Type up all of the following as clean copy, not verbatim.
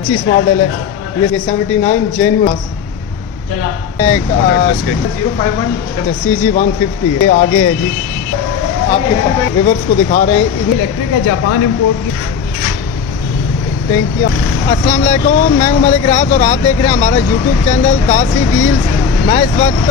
25 model है ये 79 genuine CG150 है। आगे है जी आपके रिवर्स को दिखा रहे हैं इलेक्ट्रिक है जापान इंपोर्ट की टैंकी। अस्सलाम वालेकुम, मैं हूं मलिक राज और आप देख रहे हैं हमारा यूट्यूब चैनल दासी व्हील्स। मैं इस वक्त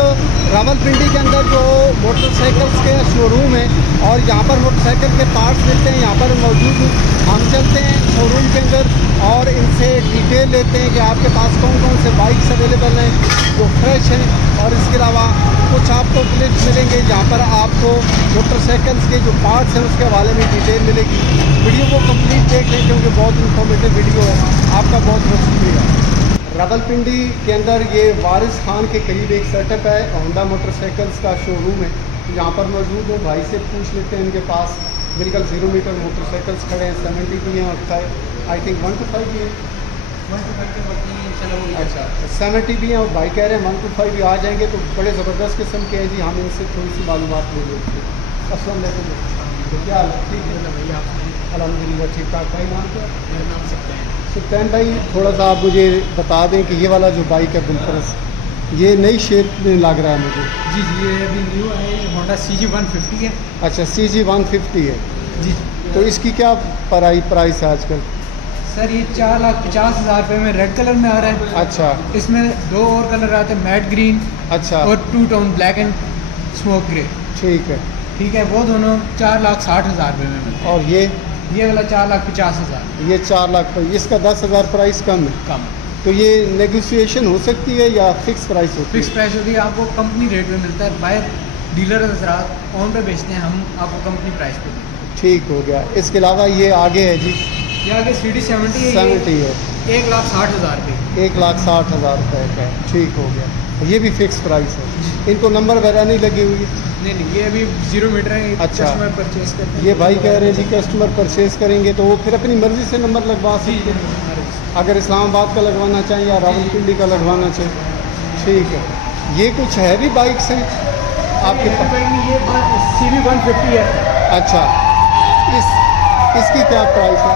रावलपिंडी के अंदर जो मोटरसाइकिल्स के शोरूम है और यहाँ पर मोटरसाइकिल के पार्ट्स मिलते हैं यहाँ पर मौजूद हूँ। हम चलते हैं शोरूम के अंदर और इनसे डिटेल लेते हैं कि आपके पास कौन कौन से बाइक्स अवेलेबल हैं जो फ्रेश हैं, और इसके अलावा कुछ आपको क्लिप्स मिलेंगे जहाँ पर आपको मोटरसाइकिल्स के जो पार्ट्स हैं उसके हवाले में डिटेल मिलेगी। वीडियो को कंप्लीट देख लें क्योंकि बहुत इंफॉर्मेटिव वीडियो है। आपका बहुत बहुत शुक्रिया। रावलपिंडी के अंदर ये वारिस खान के करीब एक सेटअप है, होंडा मोटरसाइकिल्स का शोरूम है। यहाँ पर मौजूद हूँ, भाई से पूछ लेते हैं। इनके पास बिल्कुल 0 मीटर मोटरसाइकिल्स खड़े हैं, 70 भी हैं और आई थिंक 1 to 5 भी हैं। 1 to 5 के बढ़ती हैं इंशाल्लाह। अच्छा 70 भी हैं और भाई कह रहे हैं 1 to 5 भी आ जाएंगे तो बड़े ज़बरदस्त किस्म के हैं जी। हम इनसे थोड़ी सी मालूमात ले लेते हैं। अस्सलाम वालेकुम, तो क्या हाल है? ठीक है भैया, अल्हम्दुलिल्लाह ठीक ठाक। भाई नाम क्या? मेरा नाम सकते हैं सुल्तान भाई, थोड़ा सा आप मुझे बता दें कि ये वाला जो बाइक है बिल्कुल ये नई शेप में लग रहा है मुझे। जी जी, ये अभी न्यू है, होंडा CG150 है। अच्छा CG150 है जी। तो इसकी क्या प्राइस है आजकल? सर ये 4,50,000 रुपये में रेड कलर में आ रहा है। अच्छा, इसमें 2 और कलर आते हैं, मैट ग्रीन अच्छा और 2 tone black and smoke grey. ठीक है। ठीक है, वो दोनों 4,60,000 रुपये में मिलते और ये वाला 4,50,000 ये 4 लाख पर, इसका 10,000 प्राइस कम है। कम। तो ये नेगोशिएशन हो सकती है या फिक्स प्राइस होती फिक्स है? प्राइस होती है, आपको कंपनी रेट में मिलता है। बाहर डीलर हज़रात ऑन पे बेचते हैं, हम आपको कंपनी प्राइस पे देते हैं। ठीक हो गया। इसके अलावा ये आगे है जी, ये आगे CD70 है, 70 है, 1,60,000 रुपये। 1,60,000 रुपये का है। ठीक हो गया, ये भी फिक्स प्राइस है। इनको नंबर वगैरह नहीं लगी हुई है? नहीं, ये अभी 0 मीटर है। अच्छा। कस्टमर परचेज करते हैं। ये भाई कह रहे हैं जी कस्टमर परचेज करेंगे तो वो फिर अपनी मर्ज़ी से नंबर लगवा सकते हैं, अगर इस्लामाबाद का लगवाना चाहिए या रावलपिंडी का लगवाना चाहिए। ठीक है। ये कुछ है भी बाइक्स हैं आपके पास? ये CB150 है। अच्छा, इसकी क्या प्राइस है?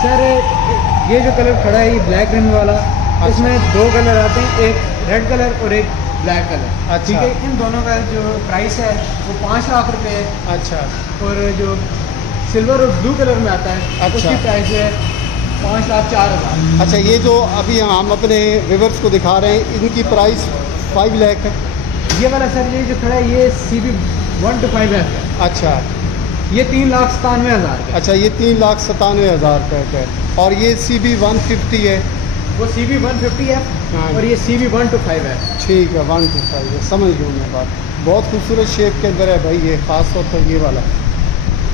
सर ये जो कलर खड़ा है ये ब्लैक रिम वाला, इसमें 2 कलर आते हैं, एक रेड कलर और एक ब्लैक कलर। अच्छा। ठीक है, इन दोनों का जो प्राइस है वो 5 लाख रुपए है। अच्छा। और जो सिल्वर और ब्लू कलर में आता है अच्छा। उसकी प्राइस है 5,04,000। अच्छा, ये जो अभी हम अपने व्यूअर्स को दिखा रहे हैं इनकी प्राइस 5 लाख है। ये वाला सर ये जो खड़ा है ये CB125 है। अच्छा, ये 3,97,000 का। अच्छा ये 3,97,000 रुपये का है। और ये CB150 है, वो CB150 है हाँ। और ये CB125 है। ठीक है, 125 है, समझ लूँ मैं बात। बहुत खूबसूरत शेप के अंदर है भाई ये, ख़ास तौर पर ये वाला।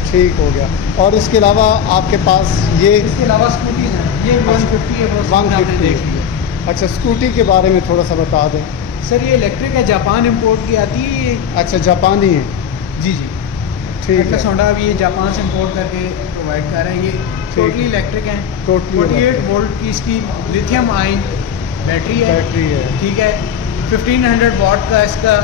ठीक हो गया। और इसके अलावा आपके पास ये इसके अलावा स्कूटीज हैं, ये 150 है, वो 150 देख लिया। अच्छा, स्कूटी के बारे में थोड़ा सा बता दें। सर ये इलेक्ट्रिक है, जापान इंपोर्ट की आती है। अच्छा, जापानी है। जी जी, ठीक एटलस है। होंडा भी ये जापान से इंपोर्ट करके प्रोवाइड कर रहे हैं। ये टोटली इलेक्ट्रिक है। Totally 48 वोल्ट की इसकी लिथियम आयन बैटरी है। बैटरी है। ठीक है, 1500 वाट का इसका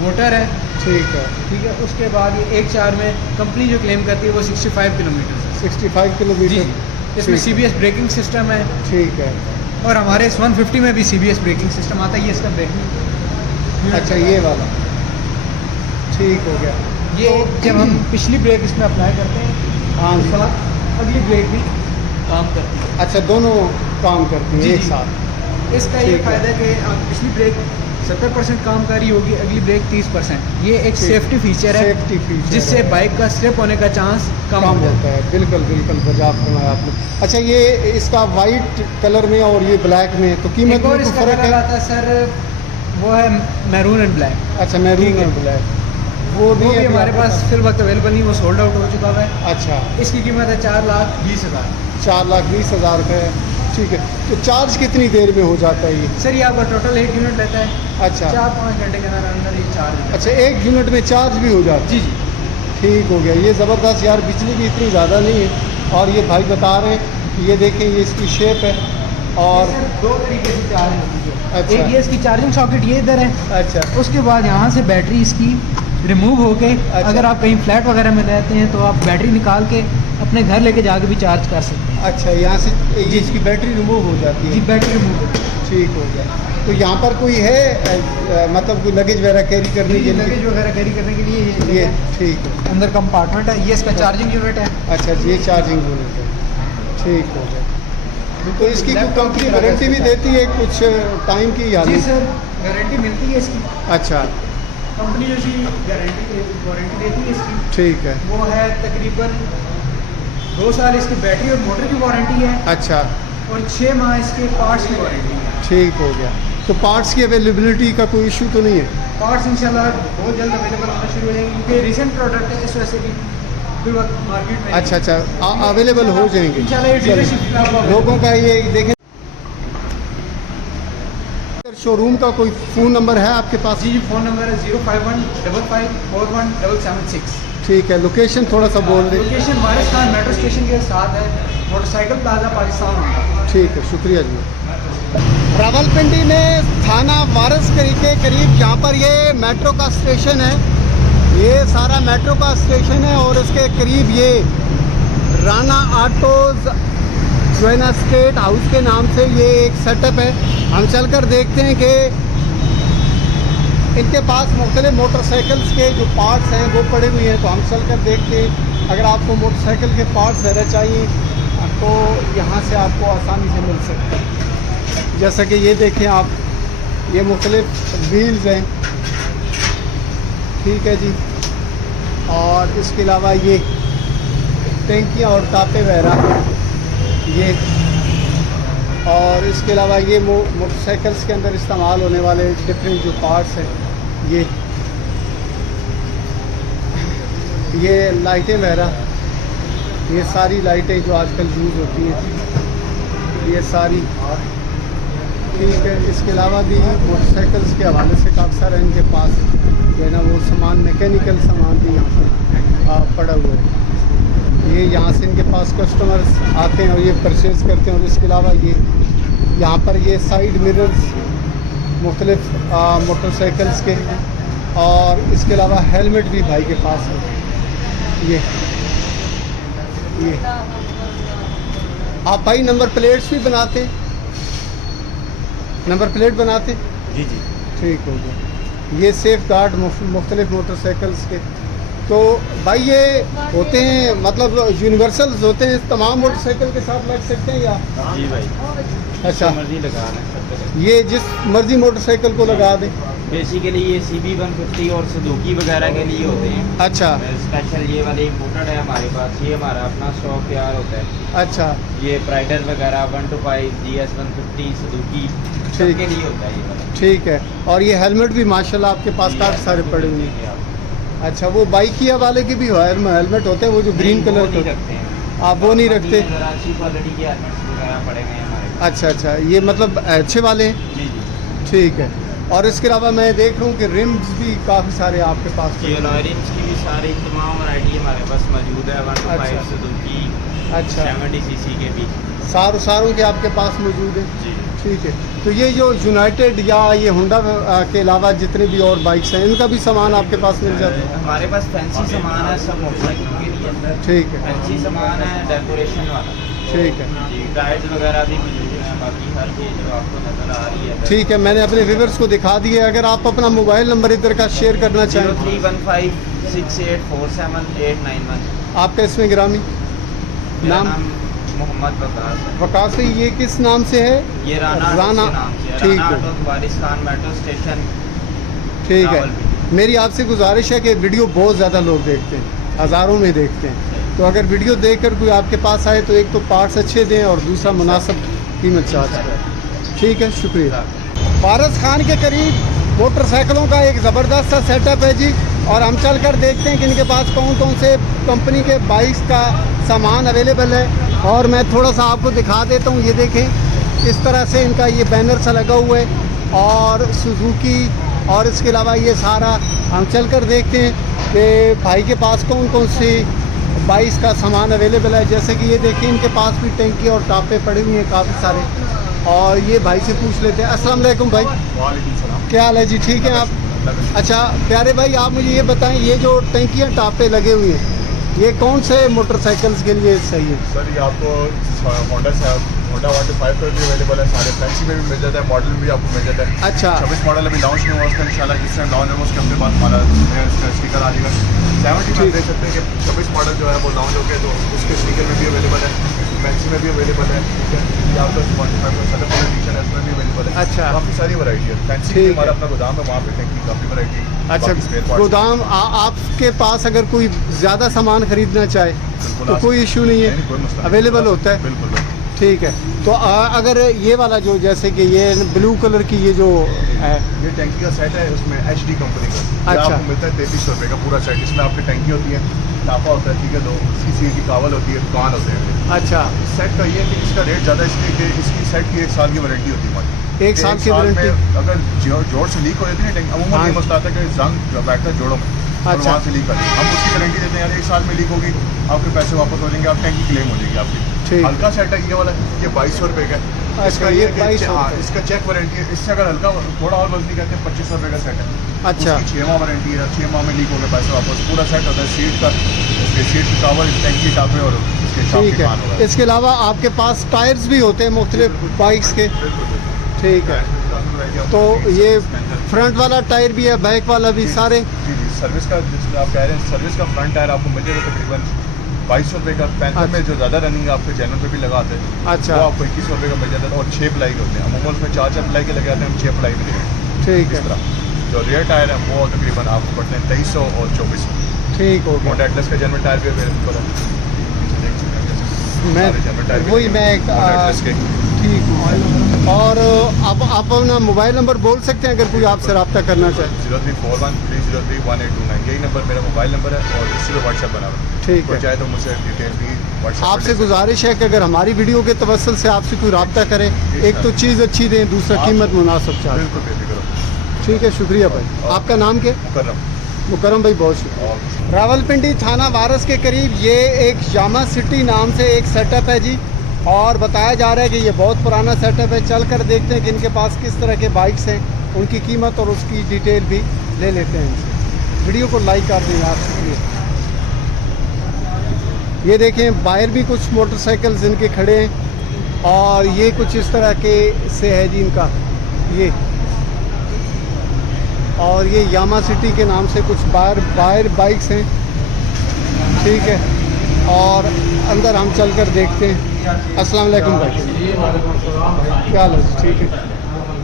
मोटर है। ठीक है। ठीक है, उसके बाद ये 1 चार में कंपनी जो क्लेम करती है वो 65 किलोमीटर है। 65 जी, किलोमीटर। इसमें ठीक। CBS ब्रेकिंग सिस्टम है। ठीक है। और हमारे इस 150 में भी CBS ब्रेकिंग सिस्टम आता है। ये इसका ब्रेकिंग। अच्छा, ये वाला ठीक हो गया। ये जब हम पिछली ब्रेक इसमें अप्लाई करते हैं हाँ तो जी। साथ अगली ब्रेक भी काम करती है। अच्छा, दोनों काम करती हैं जी, एक जी। साथ। इसका ये ठीक है। फ़ायदा है कि आप पिछली ब्रेक 70% काम कर रही होगी, अगली ब्रेक 30%। ये एक ठीक। सेफ्टी फीचर है, सेफ्टी फीचर जिससे है। बाइक का स्लिप होने का चांस कम काम हो जाता होता है। बिल्कुल बिल्कुल बजाब फरमाया आपने। अच्छा, ये इसका वाइट कलर में और ये ब्लैक में तो है। कीमत एक और में तो इसका फ़र्क कलर है? आता है सर, वो है मैरून एंड ब्लैक। अच्छा, मैरून ठीक है। और ब्लैक वो वो नहीं भी है हमारे आपके पास फिर वक्त अवेलेबल नहीं, वो सोल्ड आउट हो चुका हुआ है। अच्छा, इसकी कीमत है 4,20,000। 4,20,000 रुपये। ठीक है। तो चार्ज कितनी देर में हो जाता है ये? सर ये आपका टोटल 1 यूनिट लेता है। अच्छा। 4-5 घंटे के अंदर ये चार्ज। अच्छा, 1 यूनिट में चार्ज भी हो जाता है? जी जी। ठीक हो गया। ये ज़बरदस्त यार, बिजली भी इतनी ज़्यादा नहीं है। और ये भाई बता रहे हैं कि ये देखें ये इसकी शेप है। और ये सर 2 तरीके से चार्ज होती है। अच्छा। एक ये इसकी चार्जिंग सॉकेट ये इधर है। अच्छा। उसके बाद यहाँ से बैटरी इसकी रिमूव होके अच्छा। अगर आप कहीं फ्लैट वगैरह में रहते हैं तो आप बैटरी निकाल के अपने घर लेके जाके भी चार्ज कर सकते हैं। अच्छा, यहाँ से ये इसकी बैटरी रिमूव हो जाती जी है। बैटरी रिमूव ठीक हो गया। तो यहाँ पर कोई है मतलब कोई लगेज वगैरह कैरी करने के लिए? लगेज वगैरह कैरी करने के लिए ये ये ठीक है। अंदर कंपार्टमेंट है, ये इसका चार्जिंग यूनिट है। अच्छा, ये चार्जिंग यूनिट है। ठीक हो गया। तो इसकी कोई कंपनी वारंटी भी देती है कुछ टाइम की या जी नहीं? सर, गारंटी मिलती है इसकी। अच्छा, कंपनी जो सी गारंटी वारंटी देती है इसकी, ठीक है। वो है तकरीबन 2 साल इसकी बैटरी और मोटर की वारंटी है, अच्छा, और 6 माह इसके पार्ट्स की वारंटी है। ठीक हो गया। तो पार्ट्स की अवेलेबिलिटी का कोई इशू तो नहीं है? पार्ट्स इंशाल्लाह बहुत जल्द अवेलेबल होना शुरू हो जाएंगे, क्योंकि रिसेंट प्रोडक्ट है, इस वजह से भी कोई वक्त मार्केट में अच्छा अच्छा, अवेलेबल हो जाएंगे इंशाल्लाह। ये चलिए। डीलरशिप लोगों का ये देखें, शोरूम का कोई फ़ोन नंबर है आपके पास? जी, फ़ोन नंबर है 05155417776। ठीक है। लोकेशन थोड़ा सा बोल दें। लोकेशन वारिस खान मेट्रो स्टेशन के साथ है, मोटरसाइकिल प्लाजा पाकिस्तान होगा। ठीक है, शुक्रिया जी। रावलपिंडी में थाना वारिस के करीब यहाँ पर ये मेट्रो का स्टेशन है। ये सारा मेट्रो का स्टेशन है और इसके करीब ये राना ऑटोज़ जोना स्टेट हाउस के नाम से ये एक सेटअप है। हम चलकर देखते हैं कि इनके पास मुख्तलिफ मोटरसाइकिल्स के जो पार्ट्स हैं वो पड़े हुए हैं। तो हम चलकर देखते हैं, अगर आपको मोटरसाइकिल के पार्ट्स वगैरह चाहिए तो यहाँ से आपको आसानी से मिल सकते हैं। जैसा कि ये देखें आप, ये मुख्तलिफ व्हील्स हैं, ठीक है जी। और इसके अलावा ये टैंकियाँ और टापे वगैरह ये, और इसके अलावा ये मोटरसाइकिल्स के अंदर इस्तेमाल होने वाले डिफरेंट जो पार्ट्स हैं, ये लाइटें वगैरह, ये सारी लाइटें जो आजकल यूज़ होती हैं, ये सारी, ठीक है। इसके अलावा भी मोटरसाइकिल्स के हवाले से काफ़ी सारा इनके पास जो है ना वो सामान, मैकेनिकल सामान भी यहाँ पर पड़ा हुआ है। ये यहाँ से इनके पास कस्टमर्स आते हैं और ये परचेज़ करते हैं। और इसके अलावा ये यहाँ पर ये साइड मिरर्स मुख्तलिफ मोटरसाइकिल्स के, और इसके अलावा हेलमेट भी भाई के पास है। ये आप भाई नंबर प्लेट्स भी बनाते? नंबर प्लेट बनाते? जी जी, ठीक हो गया। ये सेफ गार्ड मुख्तलिफ मोटरसाइकिल्स के, तो भाई ये होते हैं मतलब यूनिवर्सल्स होते हैं, तमाम मोटरसाइकिल के साथ लग सकते हैं या? जी भाई, अच्छा, मर्जी लगा रहे हैं सब तरह। ये जिस मर्जी मोटरसाइकिल को लगा दें? बेसिकली ये CB 150 और सुजुकी वगैरह के लिए होते हैं। अच्छा स्पेशल ये वाले इम्पोर्टेड है हमारे पास, ये हमारा अपना स्टॉक तैयार होता है। अच्छा, ये प्राइडर वगैरह 125 GS 150 सुजुकी ठीक के लिए होता है ये वाला। ठीक है। और ये हेलमेट भी माशाल्लाह आपके पास काफ़ी सारे पड़े हुए हैं। अच्छा, वो बाइकिया वाले के भी हेलमेट होते हैं, वो जो ग्रीन कलर के के? रखते हैं आप वो नहीं रखते? अच्छी क्वालिटी के हेलमेट्स वगैरह पड़े हुए हैं हमारे पास। अच्छा अच्छा, ये मतलब अच्छे वाले हैं? जी जी, ठीक है। और इसके अलावा मैं देख रहा हूँ कि रिम्स भी काफ़ी सारे आपके पास ये लॉयरिंग्स की भी सारी तमाम वैरायटी हमारे पास मौजूद है। 125 अच्छा। सुजुकी अच्छा, 70 cc के भी। सारों के आपके पास मौजूद है? जी, ठीक है। तो ये जो यूनाइटेड या ये होंडा के अलावा जितने भी और बाइक्स हैं, इनका भी सामान आपके पास मिल जाता है? हमारे पास फैंसी सामान है सब मोटरसाइकिलों के लिए। ठीक है, फैंसी सामान है डेकोरेशन वाला। ठीक है, जी, टायर्स वगैरह भी मौजूद हैं, बाकी हर चीज़ जो आपको नज़र आ रही है। ठीक है। मैंने अपने व्यूअर्स को दिखा दिए। अगर आप अपना मोबाइल नंबर इधर का शेयर करना चाहें? 0315684791। आपका इसमें ग्रामी मेरा नाम? नाम मोहम्मद वकास है। वकास है। ये किस नाम से है? ये राना राना, के नाम से है। ठीक राना है। ऑटो वारिस खान मेट्रो स्टेशन। ठीक है। रावलपिंडी। मेरी आपसे गुजारिश है कि वीडियो बहुत ज़्यादा लोग देखते हैं, हज़ारों में देखते हैं। तो अगर वीडियो देखकर कोई आपके पास आए तो एक तो पार्ट्स अच्छे दें और दूसरा मुनासिब कीमत चार्ज करें। ठीक है, शुक्रिया। वारिस खान के करीब मोटरसाइकिलों का एक ज़बरदस्त सा सेटअप है जी। और हम चल कर देखते हैं कि इनके पास कौन कौन से कंपनी के बाइक्स का सामान अवेलेबल है। और मैं थोड़ा सा आपको दिखा देता हूँ। ये देखें, इस तरह से इनका ये बैनर सा लगा हुआ है और सुजुकी, और इसके अलावा ये सारा हम चल कर देखते हैं कि भाई के पास कौन कौन सी बाइक्स का सामान अवेलेबल है। जैसे कि ये देखिए, इनके पास भी टैंकी और टापे पड़े हुए हैं काफ़ी सारे। और ये भाई से पूछ लेते हैं। अस्सलाम वालेकुम भाई। क्या हाल है जी? ठीक है आप? अच्छा प्यारे भाई, आप मुझे ये बताएं, ये जो टैंकियाँ टापे लगे हुए हैं ये कौन से मोटरसाइकिल्स के लिए सही है? सर ये आपको होंडा 125 पर भी अवेलेबल है, सारे फैंसी में भी मिल जाता है, मॉडल में भी आपको मिल जाता है। अच्छा 26 मॉडल अभी लॉन्च नहीं हुआ उसका, इंशाल्लाह जिस टाइम लॉन्च होगा उसके हफ्ते बाद हमारा इसका स्टिकर आ जाएगा। 70 में देख सकते हैं कि 26 मॉडल जो है वो लॉन्च हो गया, तो उसके स्टिकर में भी अवेलेबल है, फैंसी में भी अवेलेबल है, ठीक है। ये आपका 45 में सदर वाला एडिशन है, उसमें भी अवेलेबल है। अच्छा। काफ़ी सारी वैरायटी है, फैंसी ठीक में है। हमारा अपना गोदाम है, वहाँ पे टैंक की काफ़ी वैरायटी। अच्छा गोदाम आपके पास अगर कोई ज़्यादा सामान खरीदना चाहे तो कोई इशू नहीं है, कोई मसला नहीं, अवेलेबल होता है। बिल्कुल। ठीक है। तो अगर ये वाला जो जैसे कि ये ब्लू कलर की ये जो है, ये टैंकी का सेट है, उसमें HD कंपनी का। ये अच्छा। आपको मिलता है 3300 रुपये का पूरा सेट। इसमें आपकी टैंकी होती है, टापा होता है, ठीक है, 2 CC की कावल होती है, दुकान होते हैं। अच्छा इस सेट का ये है कि इसका रेट ज़्यादा इसलिए कि इसकी सेट की 1 साल की वारंटी होती है हमारी। 1 साल की में वारंटी। अगर जोड़ से लीक हो जाती है ना टैंकी, अमूमन हाँ। ये मसला आता है कि जंग बैठता है जोड़ों में और अच्छा। वहाँ से लीक आती है। हम उसकी गारंटी देते हैं यार 1 साल में लीक होगी, आपके पैसे वापस हो जाएंगे, आप टैंकी क्लेम हो जाएगी आपकी। ठीक। हल्का सेट है ये वाला, ये 2200 रुपये का है। अच्छा, इसका ये है कि 2200 हाँ, रुपये। इसका चेक वारंटी है। इससे अगर हल्का थोड़ा और वजनी कहते हैं 2500 रुपये का सेट है। अच्छा। उसकी 6 माह वारंटी है, 6 माह में लीक हो गया पैसे वापस। पूरा सेट होता है, सीट का, इसके सीट की कवर, टैंकी टापे और इसके शॉप ठीक के कान है। होगा। इसके अलावा आपके पास टायर्स भी होते हैं मुख्तलिफ बाइक्स के? ठीक है। तो ये फ्रंट वाला टायर भी है, बैक वाला भी, सारे? जी जी, सर्विस का जिसमें आप कह रहे हैं, सर्विस का फ्रंट टायर आपको मिल जाएगा तकरीबन 2200 रुपये का। 35 में जो ज़्यादा रनिंग है आपके चैनल पे भी लगाते हैं, अच्छा। वो आपको 2100 रुपये का मिल जाता है। और 6 प्लाई के होते हैं, अमूमन उसमें 4 प्लाई के लगे आते हैं, हम 6 प्लाई में लेंगे। ठीक इस है। तरह जो रियर टायर है वो तकरीबन आपको पड़ते हैं 2300 और 2400। ठीक हो मोटा गया। एटलस का जनरल टायर भी अवेलेबल है। मैं सारे जनरल टायर भी वही मैं मोटा एटलस के। ठीक हूँ। और आप अपना मोबाइल नंबर बोल सकते हैं अगर कोई आपसे रब्ता करना चाहे? 0341303189, यही नंबर मेरा मोबाइल नंबर है और इसी पे व्हाट्सएप बना हुआ है। ठीक कोई है। चाहे तो मुझसे डिटेल भी व्हाट्सएप आपसे गुजारिश है कि अगर हमारी वीडियो के तवस्सुल से आपसे कोई रब्ता करे, एक तो चीज़ अच्छी दें, दूसरा कीमत मुनासिब चाहे। बिल्कुल बेफिक्र हो। ठीक है, शुक्रिया भाई। आपका नाम क्या? मुकर्रम भाई, बहुत शुक्रिया। और रावलपिंडी थाना वारस के करीब ये एक यामा सिटी नाम से एक सेटअप है जी, और बताया जा रहा है कि ये बहुत पुराना सेटअप है। चल कर देखते हैं कि इनके पास किस तरह के बाइक्स हैं, उनकी कीमत और उसकी डिटेल भी ले लेते हैं इनसे। वीडियो को लाइक कर दें आप, शुक्रिया। ये देखें बाहर भी कुछ मोटरसाइकिल्स इनके खड़े हैं, और ये कुछ इस तरह के से है जी इनका ये, और ये यामा सिटी के नाम से कुछ बाहर बाइक्स हैं। ठीक है, और अंदर हम चल कर देखते हैं। अस्सलाम वालेकुम भाई, क्या हाल है? ठीक है।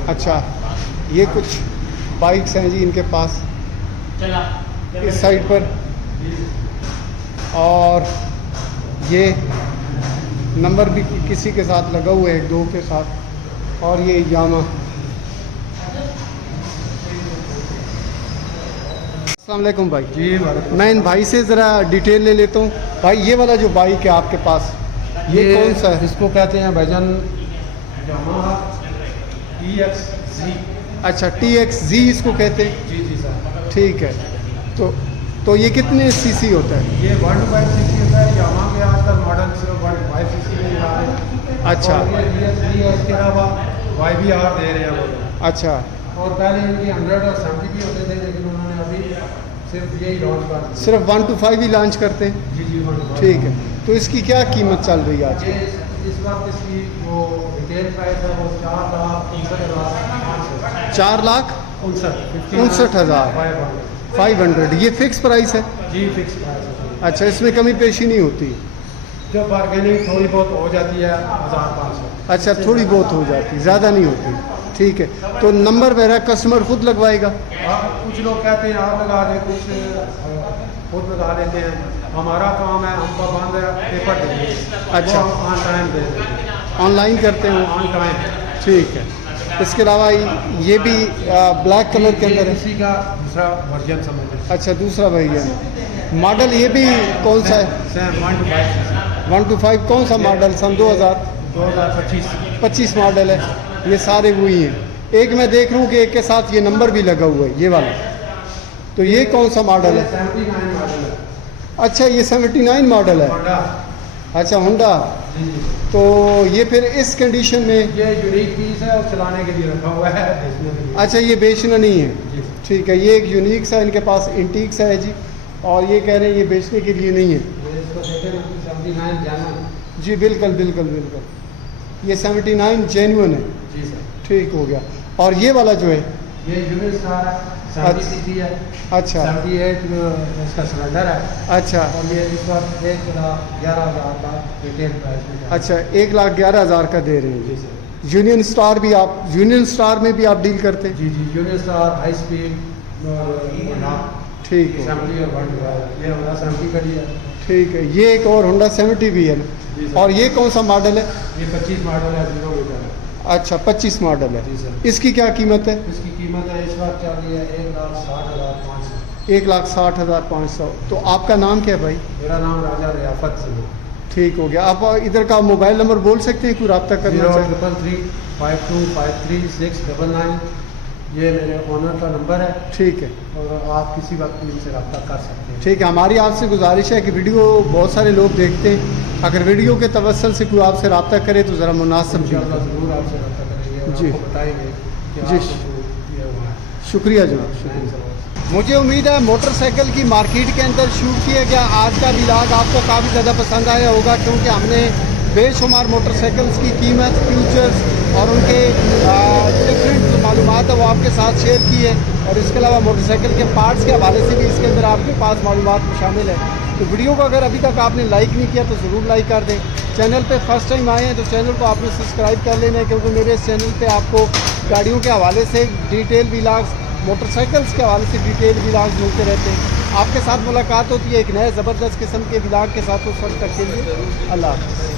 अच्छा, ये कुछ बाइक्स हैं जी इनके पास इस साइड पर, और ये नंबर भी किसी के साथ लगा हुआ है, 1-2 के साथ, और ये यामा। अस्सलाम वालेकुम भाई। जी मैं इन भाई से ज़रा डिटेल ले लेता हूँ। भाई ये वाला जो बाइक है आपके पास, ये कौन सा है? इसको कहते हैं भाईजान यामाहा TXZ। अच्छा, TXZ इसको कहते हैं। जी जी सर। ठीक है। तो ये कितने सीसी होता है? ये 125 सीसी होता है। यामाहा के आजकल मॉडल सिर्फ 125 सीसी में आ रहे हैं। अच्छा। और ये TXZ है, इसके अलावा YBR दे रहे हैं वो। अच्छा, और पहले इनके 100 और 70 भी होते थे, लेकिन उन्होंने अभी सिर्फ यही लॉन्च कर दिया। सिर्फ 1 to 5 ही लॉन्च करते हैं। जी जी 125। ठीक है। तो इसकी क्या कीमत चल रही है आज? ये इस वक्त इसकी जो रिटेल प्राइस है वो 4,59,500। 4,59,500 500। ये फिक्स प्राइस है? जी फिक्स प्राइस है। अच्छा, इसमें कमी पेशी नहीं होती? जो बार्गेनिंग थोड़ी बहुत हो जाती है 1,500। अच्छा, थोड़ी बहुत हो जाती, ज़्यादा नहीं होती। ठीक है। तो नंबर मेरा कस्टमर खुद लगवाएगा? कुछ लोग कहते हैं आप लगा दें, कुछ खुद लगा देते हैं। हमारा काम है, हम पाबंद है पेपर देंगे। अच्छा। ऑन टाइम दे देंगे, ऑनलाइन करते हैं? On time. ठीक है। इसके अलावा ये भी ब्लैक कलर के अंदर है? इसी का दूसरा वर्जन समझ लीजिए। अच्छा, दूसरा भैया मॉडल ये भी कौन सा है? सेम 1 to 5 1 to 5 कौन सा मॉडल? सन 2025 मॉडल है। ये सारे वही हैं। एक मैं देख रहा हूँ कि एक के साथ ये नंबर भी लगा हुआ है, ये वाला। तो ये कौन सा मॉडल है? 79 मॉडल है। अच्छा, ये 79 मॉडल है। होंडा। अच्छा, होंडा। जी जी। तो ये फिर इस कंडीशन में? ये यूनिक पीस है और चलाने के लिए रखा हुआ है, बेचने के लिए। अच्छा, ये बेचना नहीं है? जी। ठीक है। ये एक यूनिक सा इनके पास इंटीक सा है जी, और ये कह रहे हैं ये बेचने के लिए नहीं है। 79 जाना। जी बिल्कुल बिल्कुल बिल्कुल, ये 79 जेन्युइन है। जी सर। ठीक हो गया। और ये वाला जो है, ये यूनिट स्टार 70cc है। अच्छा 78 इसका सिलेंडर है। अच्छा और ये इस वक्त 1,11,000 का रिटेल प्राइस में जा रहा है। अच्छा, 1,11,000 का दे रहे हैं। जी सर। यूनियन स्टार भी आप, यूनियन स्टार में भी आप डील करते हैं? जी जी, यूनिट स्टार हाई स्पीड और ठीक है 70 और 1 ये हमारा 70 का ही है। ठीक है। ये एक और होंडा 70 भी है जी ना? सर। और ये कौन सा मॉडल है? ये 25 मॉडल है, 0 मीटर है। अच्छा 25 मॉडल है। जी सर। इसकी क्या कीमत है? इसकी कीमत है इस वक्त चल रही है 1,60,500। 1,60,500। तो आपका नाम क्या है भाई? मेरा नाम राजा रियाफत सिंह है। ठीक हो गया। आप इधर का मोबाइल नंबर बोल सकते हैं, कोई रब्ता करना चाहे? 0333525399 ये मेरे ओनर का नंबर है। ठीक है और आप किसी वक्त इनसे रब्ता कर सकते हैं। ठीक है। हमारी आपसे गुजारिश है कि वीडियो बहुत सारे लोग देखते हैं, अगर वीडियो के तवसल से कोई आपसे रब्ता करे तो ज़रा मुनासिब डील इंशाअल्लाह करें। ज़रूर आपसे रब्ता करेंगे और जी। आपको बताएंगे कि जी। आपको जो ये हुआ है। शुक्रिया जनाब, शुक्रिया। मुझे उम्मीद है मोटरसाइकिल की मार्केट के अंदर शूट किया गया आज का व्लॉग आपको काफ़ी ज़्यादा पसंद आया होगा, क्योंकि हमने बेशुमार मोटरसाइकिल्स की कीमत, फ्यूचर्स और उनके डिफरेंट जो मालूमात है वो आपके साथ शेयर की है। और इसके अलावा मोटरसाइकिल के पार्ट्स के हवाले से भी इसके अंदर आपके पास मालूमात शामिल है। तो वीडियो को अगर अभी तक आपने लाइक नहीं किया तो ज़रूर लाइक कर दें। चैनल पे फर्स्ट टाइम आए हैं तो चैनल को आपने सब्सक्राइब कर लेना है, क्योंकि मेरे इस चैनल पे आपको गाड़ियों के हवाले से डिटेल व्लॉग्स, मोटरसाइकिल्स के हवाले से डिटेल व्लॉग्स मिलते रहते हैं। आपके साथ मुलाकात होती है एक नए ज़बरदस्त किस्म के व्लॉग के साथ। उस वक्त तक के लिए अल्लाह हाफ़िज़।